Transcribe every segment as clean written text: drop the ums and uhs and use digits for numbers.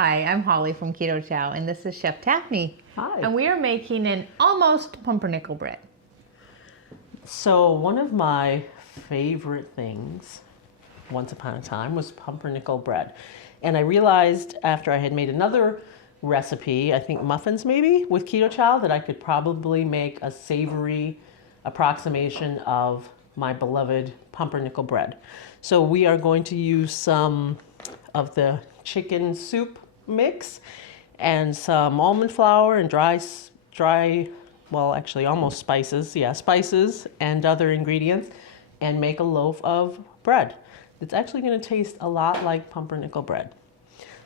Hi, I'm Holly from Keto Chow, and this is Chef Daphne. Hi. And we are making an almost pumpernickel bread. So one of my favorite things once upon a time was pumpernickel bread. And I realized after I had made another recipe, I think muffins maybe, with Keto Chow, that I could probably make a savory approximation of my beloved pumpernickel bread. So we are going to use some of the chicken soup mix and some almond flour and well, actually almost spices, spices and other ingredients, and make a loaf of bread. It's actually going to taste a lot like pumpernickel bread.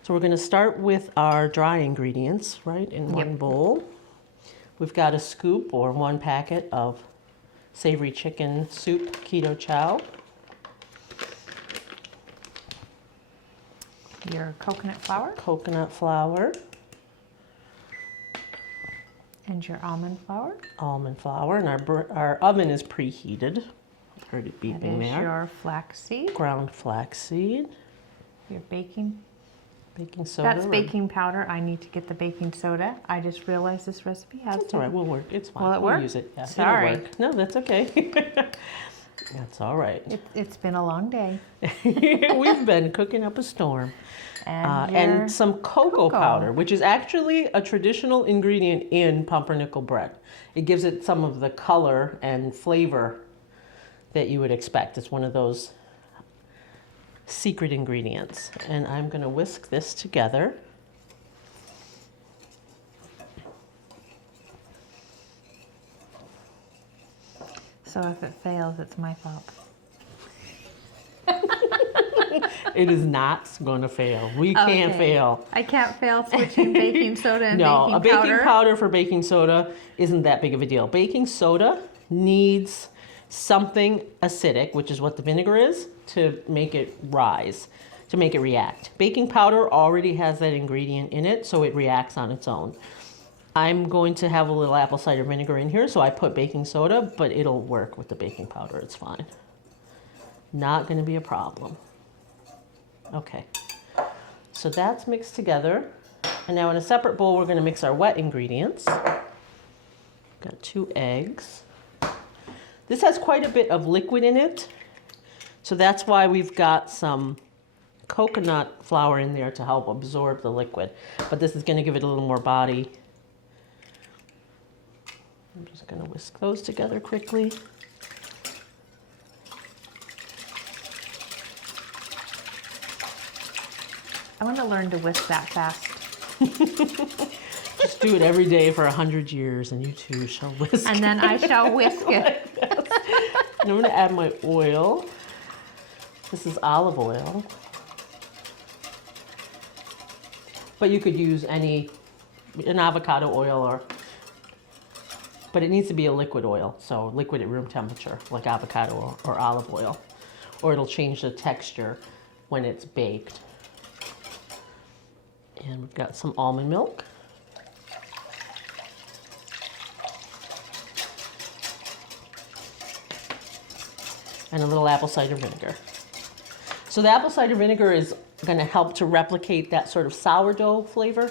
So we're going to start with our dry ingredients, right, in one bowl. We've got a scoop or 1 packet of savory chicken soup Keto Chow. Your coconut flour. Coconut flour. And your almond flour. Almond flour, and our oven is preheated. Heard it beeping there. That is your flaxseed. Ground flaxseed. Your baking soda. That's baking powder. I need to get the baking soda. I just realized this recipe has. That's all right. We'll work. It's fine. Will it work? We'll use it. Yeah, Sorry. It'll work. No, that's okay. That's all right. It's been a long day. We've been cooking up a storm. And some cocoa powder, which is actually a traditional ingredient in pumpernickel bread. It gives it some of the color and flavor that you would expect. It's one of those secret ingredients. And I'm going to whisk this together. So if it fails, it's my fault. It is not going to fail. We can't fail. I can't fail switching baking soda and No, baking a powder. baking powder for baking soda isn't that big of a deal. Baking soda needs something acidic, which is what the vinegar is, to make it rise, to make it react. Baking powder already has that ingredient in it, so it reacts on its own. I'm going to have a little apple cider vinegar in here, so I put baking soda, but it'll work with the baking powder. It's fine. Not going to be a problem. Okay, so that's mixed together. And now in a separate bowl, we're going to mix our wet ingredients. Got 2 eggs. This has quite a bit of liquid in it, so that's why we've got some coconut flour in there to help absorb the liquid. But this is going to give it a little more body. I'm just going to whisk those together quickly. I want to learn to whisk that fast. Just do it every day for 100 years and you too shall whisk. And then I shall whisk it. Yes. And I'm going to add my oil. This is olive oil. But you could use an avocado oil but it needs to be a liquid oil. So liquid at room temperature, like avocado or olive oil. Or it'll change the texture when it's baked. And we've got some almond milk. And a little apple cider vinegar. So the apple cider vinegar is going to help to replicate that sort of sourdough flavor,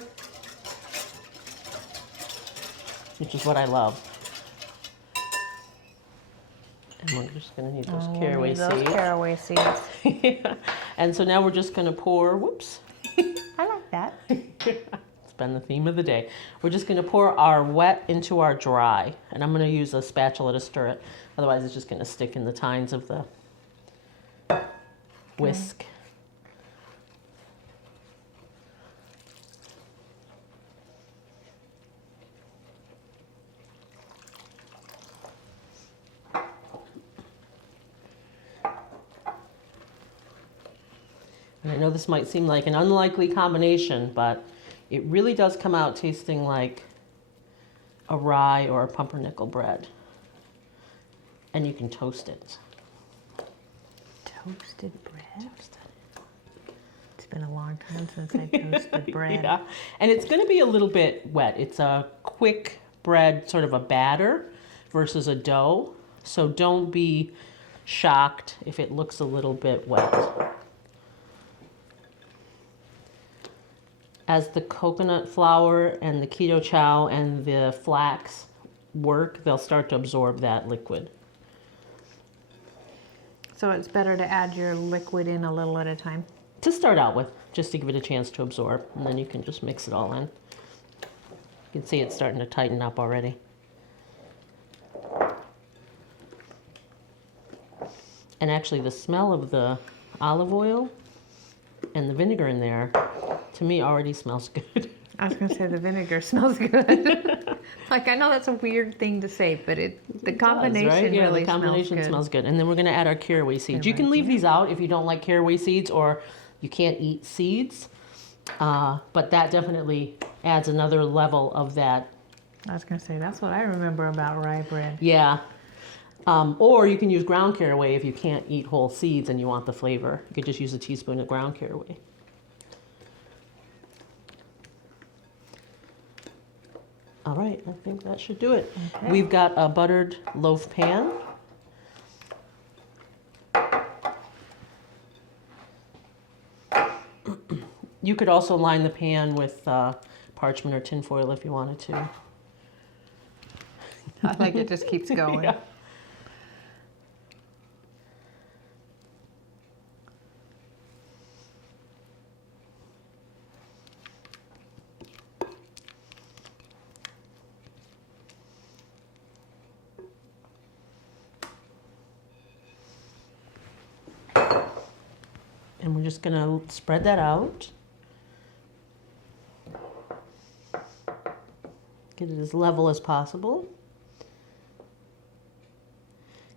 which is what I love. And we're just going to need those caraway seeds. Those caraway seeds. Yeah. And so now we're just going to pour, whoops. I like that. It's been the theme of the day. We're just going to pour our wet into our dry. And I'm going to use a spatula to stir it. Otherwise, it's just going to stick in the tines of the whisk. And I know this might seem like an unlikely combination, but it really does come out tasting like a rye or a pumpernickel bread. And you can toast it. Toasted bread? It's been a long time since I toasted bread. Yeah, and it's going to be a little bit wet. It's a quick bread, sort of a batter versus a dough. So don't be shocked if it looks a little bit wet. as the coconut flour and the Keto Chow and the flax work, they'll start to absorb that liquid. So it's better to add your liquid in a little at a time? To start out with, just to give it a chance to absorb, and then you can just mix it all in. You can see it's starting to tighten up already. And actually the smell of the olive oil and the vinegar in there, to me, already smells good. I was gonna say the vinegar smells good. Like, I know that's a weird thing to say, but the combination does, right? Yeah, really the combination smells good. And then we're gonna add our caraway seeds. You can leave these out if you don't like caraway seeds or you can't eat seeds. But that definitely adds another level of that. I was gonna say, that's what I remember about rye bread. Yeah. Or you can use ground caraway if you can't eat whole seeds and you want the flavor. You could just use a teaspoon of ground caraway. All right, I think that should do it. Okay. We've got a buttered loaf pan. You could also line the pan with parchment or tinfoil if you wanted to. I like it just keeps going. Yeah. And we're just gonna spread that out. Get it as level as possible.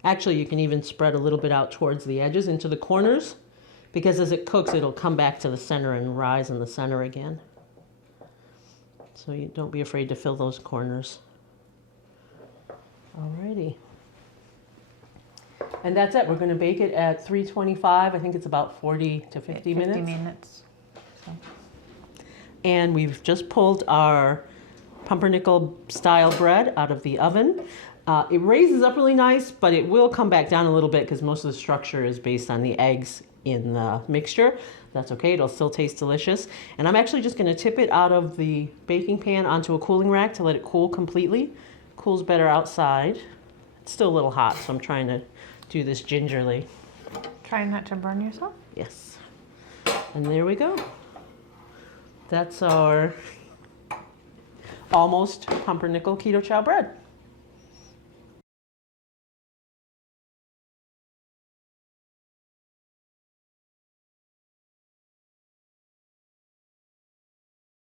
Actually, you can even spread a little bit out towards the edges into the corners, because as it cooks, it'll come back to the center and rise in the center again. So you don't be afraid to fill those corners. Alrighty. And that's it. We're going to bake it at 325. I think it's about 40 to 50 minutes. 50 minutes. So. And we've just pulled our pumpernickel style bread out of the oven. It raises up really nice, but it will come back down a little bit because most of the structure is based on the eggs in the mixture. That's okay. It'll still taste delicious. And I'm actually just going to tip it out of the baking pan onto a cooling rack to let it cool completely. Cools better outside. It's still a little hot, so I'm trying to do this gingerly. Try not to burn yourself? Yes. And there we go. That's our almost pumpernickel Keto Chow bread.